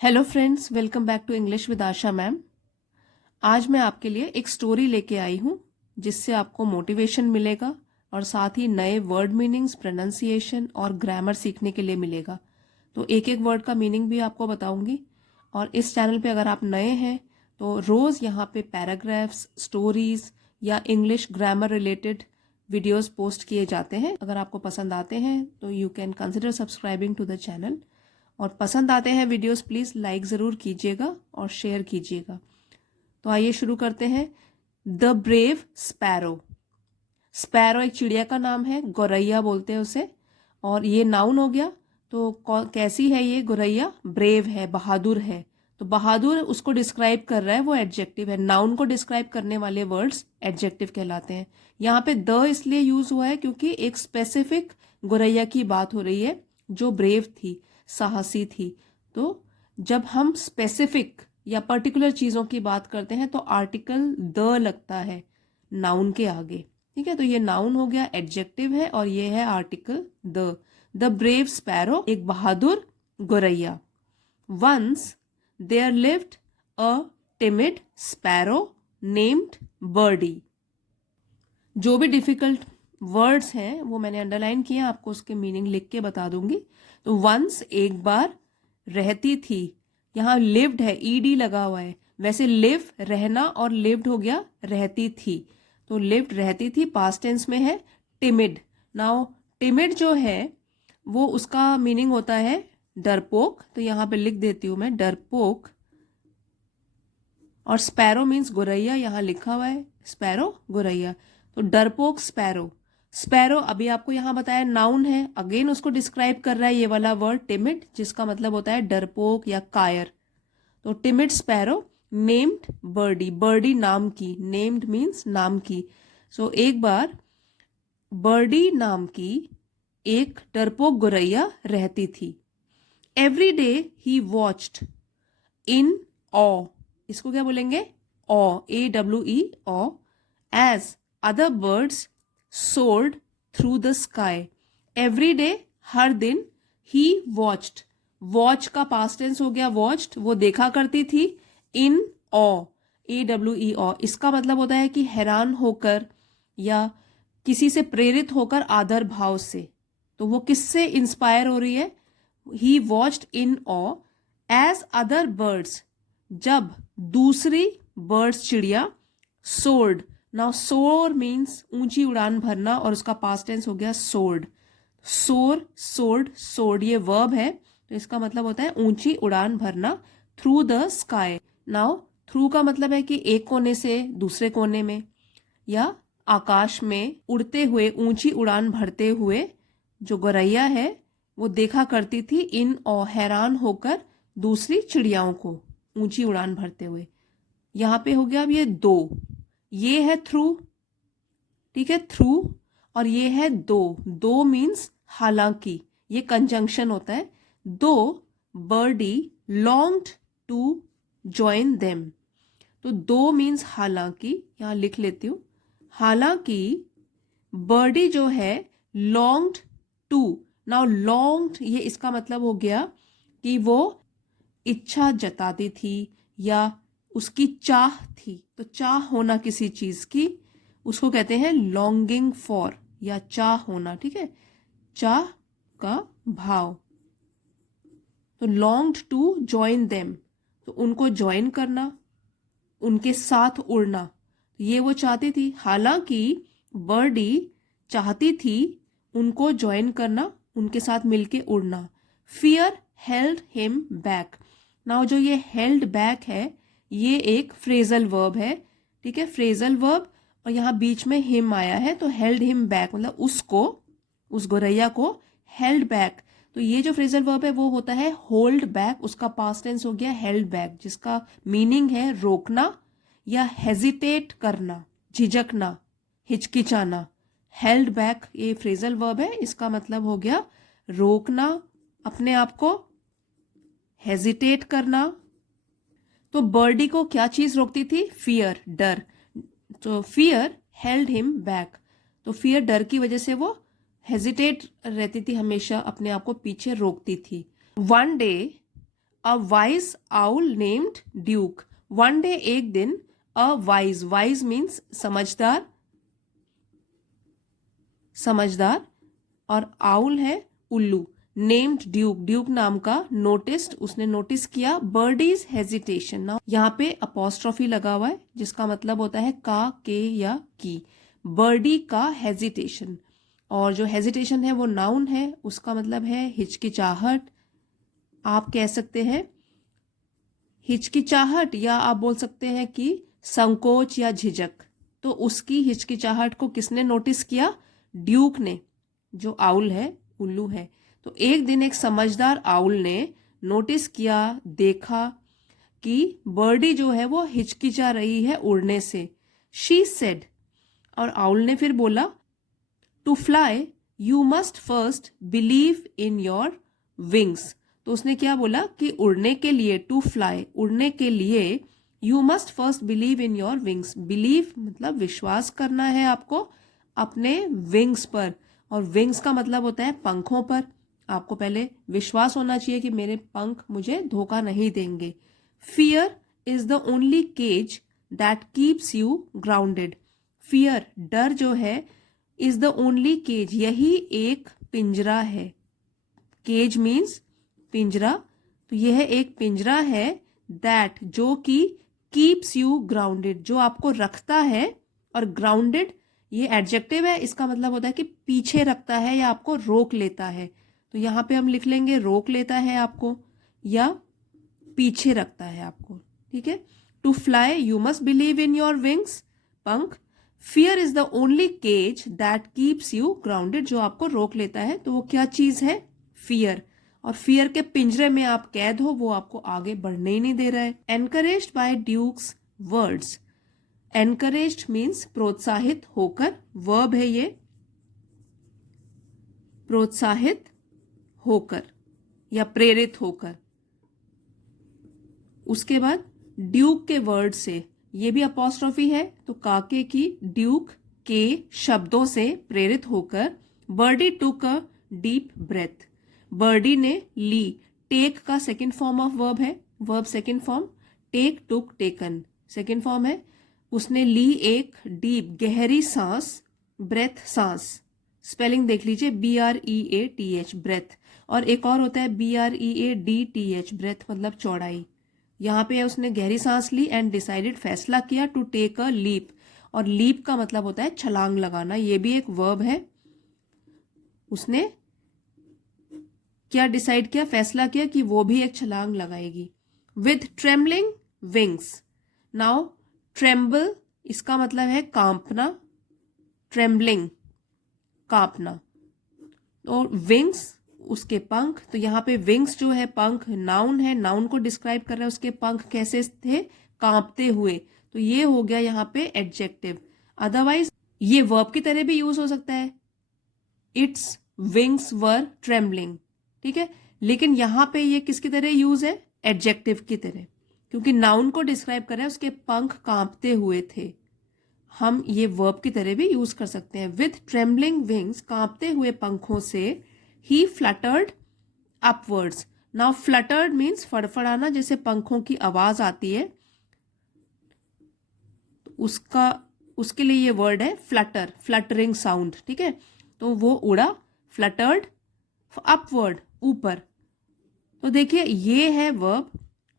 Hello friends, welcome back to English with Asha ma'am. आज मैं आपके लिए एक स्टोरी लेके आई हूँ जिससे आपको मोटिवेशन मिलेगा और साथ ही नए वर्ड मीनिंग्स, प्रोनाउंसिएशन और ग्रामर सीखने के लिए मिलेगा। तो एक एक वर्ड का मीनिंग भी आपको बताऊंगी। और इस चैनल पे अगर आप नए हैं तो रोज़ यहाँ पे पैराग्राफ्स, स्टोरीज या English grammar related videos post किए जाते हैं। अगर आपको पसंद आते हैं तो you can consider subscribing to the channel. और पसंद आते हैं वीडियोस, प्लीज़ लाइक ज़रूर कीजिएगा और शेयर कीजिएगा। तो आइए शुरू करते हैं। The brave sparrow. स्पैरो एक चिड़िया का नाम है, गौरैया बोलते हैं उसे। और ये नाउन हो गया। तो कैसी है ये गौरैया? ब्रेव है, बहादुर है। तो बहादुर उसको डिस्क्राइब कर रहा है, वो एडजेक्टिव है। नाउन को डिस्क्राइब करने वाले वर्ड्स एडजेक्टिव कहलाते हैं। यहाँ पे द इसलिए यूज हुआ है क्योंकि एक स्पेसिफिक गौरैया की बात हो रही है जो ब्रेव थी, साहसी थी। तो जब हम स्पेसिफिक या पर्टिकुलर चीजों की बात करते हैं तो आर्टिकल द लगता है नाउन के आगे। ठीक है, तो ये नाउन हो गया, एडजेक्टिव है, और ये है article the. The brave sparrow, एक बहादुर गौरैया। Once there lived a timid sparrow named Birdie. जो भी डिफिकल्ट वर्ड्स हैं वो मैंने अंडरलाइन किए, आपको उसके मीनिंग लिख के बता दूंगी। तो वंस एक बार, रहती थी, यहाँ लिव्ड है, ईडी लगा हुआ है। वैसे लिव रहना और लिव्ड हो गया रहती थी। तो लिव्ड रहती थी, पास्ट टेंस में है। टिमिड, नाउ टिमिड जो है वो उसका मीनिंग होता है डरपोक। तो यहाँ पे लिख देती हूं मैं, डरपोक। और स्पैरो मीन्स गौरैया, यहाँ लिखा हुआ है स्पैरो, गौरैया। तो डरपोक स्पैरो। स्पैरो अभी आपको यहाँ बताया नाउन है, अगेन उसको डिस्क्राइब कर रहा है ये वाला वर्ड टिमिड, जिसका मतलब होता है डरपोक या कायर। तो timid sparrow named Birdie, Birdie नाम की, नेम्ड मीन्स नाम की। सो एक बार बर्डी नाम की एक डरपोक गौरैया रहती थी। Every day he watched in awe, इसको क्या बोलेंगे? Awe, AWE, awe, as other birds soared through the sky. Every day, हर दिन, ही वॉच्ड, वॉच का पास्ट टेंस हो गया वॉच्ड, वो देखा करती थी। इन ऑ, AWE, ऑ, इसका मतलब होता है कि हैरान होकर या किसी से प्रेरित होकर, आदर भाव से। तो वो किससे इंस्पायर हो रही है? He watched in awe as other birds, जब दूसरी बर्ड्स, चिड़िया, सोर्ड। नाउ सोर मीन्स ऊंची उड़ान भरना, और उसका पास्ट टेंस हो गया सोर्ड। सोर, सोर्ड, सोर्ड ये वर्ब है, तो इसका मतलब होता है ऊंची उड़ान भरना। Through the sky. Now through का मतलब है कि एक कोने से दूसरे कोने में, या आकाश में उड़ते हुए, ऊंची उड़ान भरते हुए जो गौरैया है वो देखा करती थी इन और, हैरान होकर, दूसरी चिड़ियाओं को ऊंची उड़ान भरते हुए। यहां पे हो गया अब ये दो, ये है थ्रू, ठीक है, थ्रू, और ये है दो। दो मीन्स हालांकि, ये कंजंक्शन होता है। Though Birdie longed to join them. तो दो मीन्स हालांकि, यहां लिख लेती हूं, हालांकि बर्डी जो है लॉन्ग्ड टू। नाउ लॉन्ग्ड, ये इसका मतलब हो गया कि वो इच्छा जताती थी या उसकी चाह थी। तो चाह होना किसी चीज की, उसको कहते हैं लॉन्गिंग फॉर, या चाह होना। ठीक है, चाह का भाव। तो लॉन्ग्ड टू ज्वाइन देम, तो उनको ज्वाइन करना, उनके साथ उड़ना, ये वो चाहती थी। हालांकि बर्डी चाहती थी उनको ज्वाइन करना, उनके साथ मिलके उड़ना। Fear held him back. Now जो ये हेल्ड बैक है ये एक फ्रेजल वर्ब है। ठीक है, फ्रेजल वर्ब, और यहाँ बीच में हिम आया है, तो हेल्ड हिम बैक मतलब उसको, उस गौरैया को हेल्ड बैक। तो ये जो फ्रेजल वर्ब है वो होता है होल्ड बैक, उसका पास्ट टेंस हो गया हेल्ड बैक, जिसका मीनिंग है रोकना या हेजिटेट करना, झिझकना, हिचकिचाना। हेल्ड बैक ये फ्रेजल वर्ब है, इसका मतलब हो गया रोकना अपने आप को, हेजिटेट करना। तो बर्डी को क्या चीज रोकती थी? फियर, डर। तो फियर हेल्ड हिम बैक, तो फियर, डर की वजह से वो हेजिटेट रहती थी, हमेशा अपने आप को पीछे रोकती थी। One day a wise owl named Duke. One day, एक दिन, अ वाइज, वाइज मीन्स समझदार, समझदार, और आउल है उल्लू, नेम्ड ड्यूक, ड्यूक नाम का, नोटिस्ड, उसने नोटिस किया, बर्डीज हेजिटेशन। ना यहाँ पे अपोस्ट्रोफी लगा हुआ है जिसका मतलब होता है का, के या की। बर्डी का हेजिटेशन, और जो हेजिटेशन है वो नाउन है, उसका मतलब है हिचकिचाहट। आप कह सकते हैं हिचकिचाहट, या आप बोल सकते हैं कि संकोच या झिझक। तो उसकी हिचकिचाहट को किसने नोटिस किया? ड्यूक ने, जो आउल है, उल्लू है। तो एक दिन एक समझदार आउल ने नोटिस किया, देखा कि बर्डी जो है वो हिचकिचा रही है उड़ने से। शी सेड, और आउल ने फिर बोला, to fly you must first believe in your wings. तो उसने क्या बोला कि उड़ने के लिए, टू फ्लाई, उड़ने के लिए, you must first believe in your wings. Believe मतलब विश्वास करना है आपको अपने विंग्स पर, और विंग्स का मतलब होता है पंखों पर। आपको पहले विश्वास होना चाहिए कि मेरे पंख मुझे धोखा नहीं देंगे। Fear is the only cage that keeps you grounded. Fear, डर जो है, इज द ओनली केज, यही एक पिंजरा है। केज मीन्स पिंजरा, तो यह एक पिंजरा है, दैट जो कि कीप्स यू ग्राउंडेड, जो आपको रखता है, और ग्राउंडेड ये एडजेक्टिव है, इसका मतलब होता है कि पीछे रखता है या आपको रोक लेता है। तो यहाँ पे हम लिख लेंगे रोक लेता है आपको, या पीछे रखता है आपको, ठीक है। To fly you must believe in your wings, पंख। Fear is the only cage that keeps you grounded, जो आपको रोक लेता है। तो वो क्या चीज है? फियर। और फियर के पिंजरे में आप कैद हो, वो आपको आगे बढ़ने ही नहीं दे रहा है। Encouraged by Duke's words, encouraged means प्रोत्साहित होकर, वर्ब है ये, प्रोत्साहित होकर या प्रेरित होकर। उसके बाद ड्यूक के वर्ड से, ये भी अपोस्ट्रोफी है, तो काके की, ड्यूक के शब्दों से प्रेरित होकर। Birdie took a deep breath, Birdie ने ली, टेक का सेकेंड फॉर्म ऑफ वर्ब है, verb second form, take, took, taken second form है। उसने ली एक डीप, गहरी सांस, ब्रेथ सांस, स्पेलिंग देख लीजिए, BREATH, ब्रेथ। और एक और होता है BREADTH, ब्रेथ मतलब चौड़ाई। यहाँ पे उसने गहरी सांस ली एंड डिसाइडेड, फैसला किया, टू टेक अ लीप, और लीप का मतलब होता है छलांग लगाना, ये भी एक वर्ब है। उसने क्या डिसाइड किया? फैसला किया कि वो भी एक छलांग लगाएगी। With trembling wings, now tremble इसका मतलब है कांपना, ट्रेम्बलिंग कांपना, और विंग्स उसके पंख। तो यहाँ पे विंग्स जो है पंख, नाउन है, नाउन को डिस्क्राइब कर रहा है, उसके पंख कैसे थे? कांपते हुए। तो ये हो गया यहाँ पे एडजेक्टिव। अदरवाइज ये वर्ब की तरह भी यूज हो सकता है, इट्स विंग्स वर ट्रेम्बलिंग, ठीक है। लेकिन यहाँ पे ये किसकी तरह यूज है? एडजेक्टिव की तरह, क्योंकि नाउन को डिस्क्राइब कर रहा है, उसके पंख कांपते हुए थे। हम ये वर्ब की तरह भी यूज कर सकते हैं। विथ ट्रेम्बलिंग विंग्स, कांपते हुए पंखों से, he fluttered upwards. Now fluttered means फड़फड़ाना, जैसे पंखों की आवाज आती है, उसका उसके लिए ये वर्ड है फ्लटर, फ्लटरिंग साउंड, ठीक है। तो वो उड़ा, फ्लटर्ड, अपवर्ड ऊपर। तो देखिए ये है वर्ब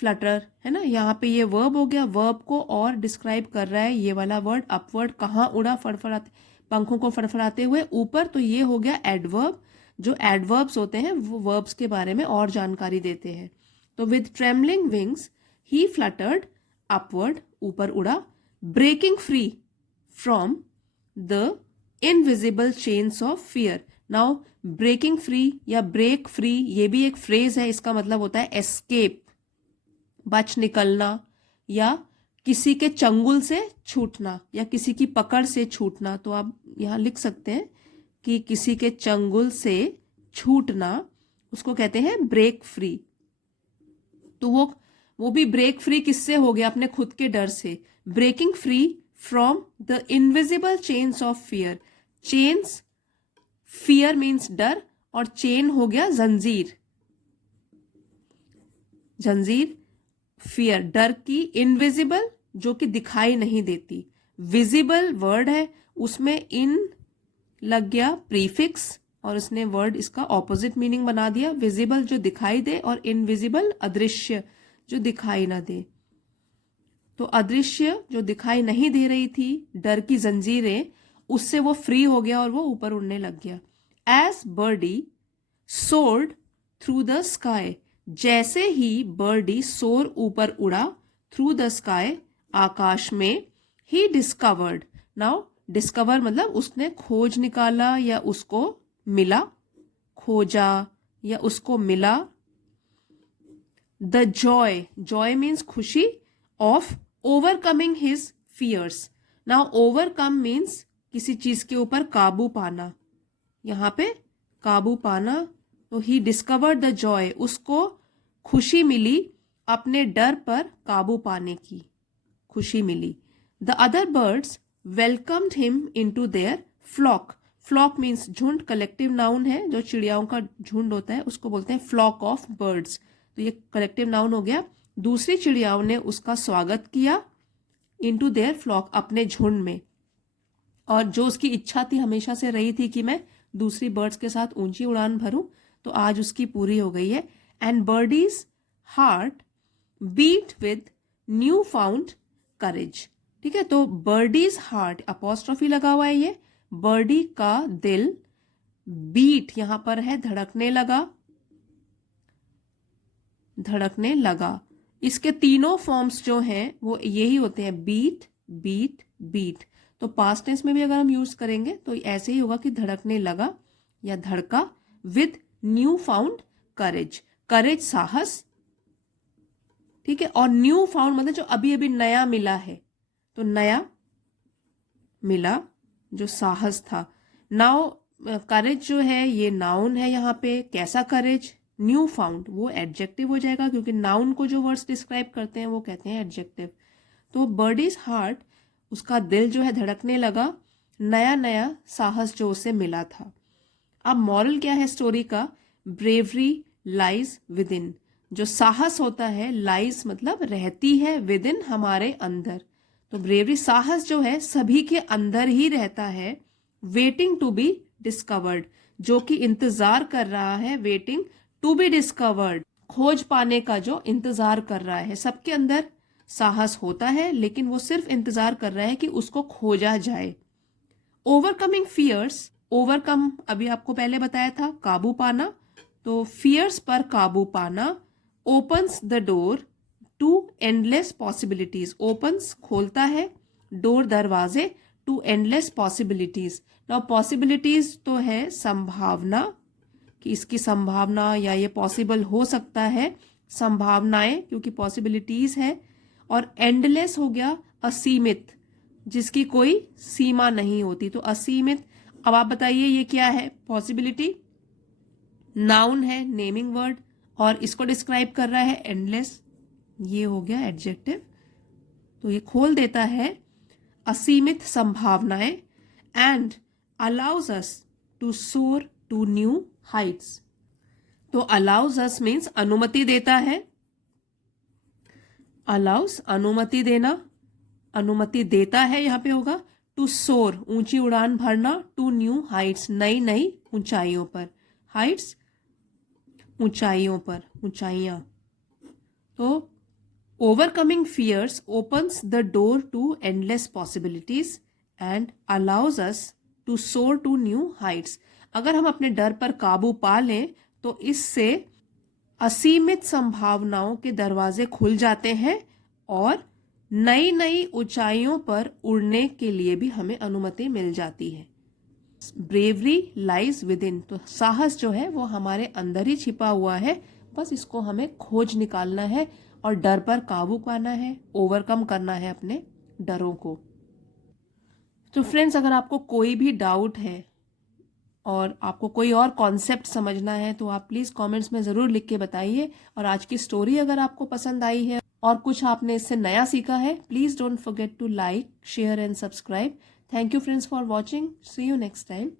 फ्लटर, है ना, यहाँ पे ये वर्ब हो गया। वर्ब को और डिस्क्राइब कर रहा है ये वाला वर्ड अपवर्ड, कहाँ उड़ा? फड़फड़ाते, पंखों को फड़फड़ाते हुए ऊपर। तो ये हो गया एडवर्ब। जो एडवर्ब्स होते हैं वो वर्ब्स के बारे में और जानकारी देते हैं। तो with trembling wings he fluttered upward, ऊपर उड़ा। Breaking free from the invisible chains of fear. Now breaking free या ब्रेक फ्री, ये भी एक फ्रेज है, इसका मतलब होता है एस्केप, बच निकलना, या किसी के चंगुल से छूटना, या किसी की पकड़ से छूटना। तो आप यहाँ लिख सकते हैं कि किसी के चंगुल से छूटना, उसको कहते हैं ब्रेक फ्री। तो वो भी ब्रेक फ्री किससे हो गया? अपने खुद के डर से। Breaking free from the invisible chains of fear, chains, fear means डर, और चेन हो गया जंजीर। जंजीर, फियर डर की, इनविजिबल जो कि दिखाई नहीं देती, विजिबल वर्ड है उसमें इन लग गया प्रीफिक्स और उसने वर्ड इसका ऑपोजिट मीनिंग बना दिया, विजिबल जो दिखाई दे और इनविजिबल अदृश्य जो दिखाई ना दे। तो अदृश्य जो दिखाई नहीं दे रही थी, डर की जंजीरें, उससे वो फ्री हो गया और वो ऊपर उड़ने लग गया। As Birdie soared through the sky, जैसे ही बर्डी सोर ऊपर उड़ा, थ्रू द स्काई आकाश में, ही डिस्कवर्ड, नाउ डिस्कवर मतलब उसने खोज निकाला या उसको मिला, खोजा या उसको मिला, द जॉय, जॉय मीन्स खुशी, of overcoming his fears. Now overcome means किसी चीज के ऊपर काबू पाना, यहां पे काबू पाना। तो ही डिस्कवर्ड द जॉय, उसको खुशी मिली अपने डर पर काबू पाने की, खुशी मिली। The other birds welcomed him into their flock, flock means झुंड, कलेक्टिव नाउन है, जो चिड़ियाओं का झुंड होता है उसको बोलते हैं फ्लॉक ऑफ बर्ड्स, तो ये कलेक्टिव नाउन हो गया। दूसरी चिड़ियाओं ने उसका स्वागत किया इनटू देयर फ्लॉक, अपने झुंड में, और जो उसकी इच्छा थी हमेशा से रही थी कि मैं दूसरी बर्ड्स के साथ ऊंची उड़ान भरूं, तो आज उसकी पूरी हो गई है। And birdie's heart beat with newfound courage, ठीक है। तो बर्डीज हार्ट अपॉस्ट्रोफी लगा हुआ है, ये बर्डी का दिल, बीट यहां पर है धड़कने लगा, धड़कने लगा। इसके तीनों फॉर्म्स जो हैं वो यही होते हैं, बीट बीट बीट। तो पास्ट टेंस में भी अगर हम यूज करेंगे तो ऐसे ही होगा कि धड़कने लगा या धड़का, विद न्यू फाउंड करेज, करेज साहस, ठीक है, और न्यू फाउंड मतलब जो अभी अभी नया मिला है, तो नया मिला जो साहस था। नाउ करेज जो है ये नाउन है, यहाँ पे कैसा करेज, न्यू फाउंड वो एडजेक्टिव हो जाएगा, क्योंकि नाउन को जो वर्ड्स डिस्क्राइब करते हैं वो कहते हैं एडजेक्टिव। तो बर्डीज हार्ट, उसका दिल जो है धड़कने लगा, नया नया साहस जो उसे मिला था। अब मॉरल क्या है स्टोरी का, ब्रेवरी लाइज विद इन, जो साहस होता है, लाइज मतलब रहती है, विद इन हमारे अंदर, तो ब्रेवरी साहस जो है सभी के अंदर ही रहता है। वेटिंग टू बी डिस्कवर्ड, जो कि इंतजार कर रहा है, वेटिंग टू बी डिस्कवर्ड, खोज पाने का जो इंतजार कर रहा है। सबके अंदर साहस होता है लेकिन वो सिर्फ इंतजार कर रहा है कि उसको खोजा जाए। ओवरकमिंग फियर्स, ओवरकम अभी आपको पहले बताया था काबू पाना, तो फियर्स पर काबू पाना। Opens the door to endless possibilities, opens खोलता है, डोर दरवाजे, to endless possibilities. Now possibilities तो है संभावना, कि इसकी संभावना या ये पॉसिबल हो सकता है, संभावनाएं क्योंकि पॉसिबिलिटीज है, और एंडलेस हो गया असीमित, जिसकी कोई सीमा नहीं होती, तो असीमित। अब आप बताइए ये क्या है, पॉसिबिलिटी नाउन है, नेमिंग वर्ड, और इसको डिस्क्राइब कर रहा है एंडलेस, ये हो गया एडजेक्टिव। तो ये खोल देता है असीमित संभावनाएं, and allows us to soar to new Heights. तो अलाउज अस मीन्स अनुमति देता है, अलाउज अनुमति देना, अनुमति देता है यहाँ पे होगा, टू सोर ऊंची उड़ान भरना, टू न्यू हाइट्स नई नई ऊंचाइयों पर, हाइट्स ऊंचाइयों पर, ऊंचाइयां। तो overcoming fears opens the door to endless possibilities and allows us to soar to new heights. अगर हम अपने डर पर काबू पा लें तो इससे असीमित संभावनाओं के दरवाजे खुल जाते हैं और नई नई ऊंचाइयों पर उड़ने के लिए भी हमें अनुमति मिल जाती है। ब्रेवरी लाइज विद इन, तो साहस जो है वो हमारे अंदर ही छिपा हुआ है, बस इसको हमें खोज निकालना है और डर पर काबू पाना है, ओवरकम करना है अपने डरों को। तो फ्रेंड्स, अगर आपको कोई भी डाउट है और आपको कोई और कॉन्सेप्ट समझना है तो आप प्लीज़ कमेंट्स में ज़रूर लिख के बताइए। और आज की स्टोरी अगर आपको पसंद आई है और कुछ आपने इससे नया सीखा है, please don't forget to like, share and subscribe. Thank you friends for watching, see you next time.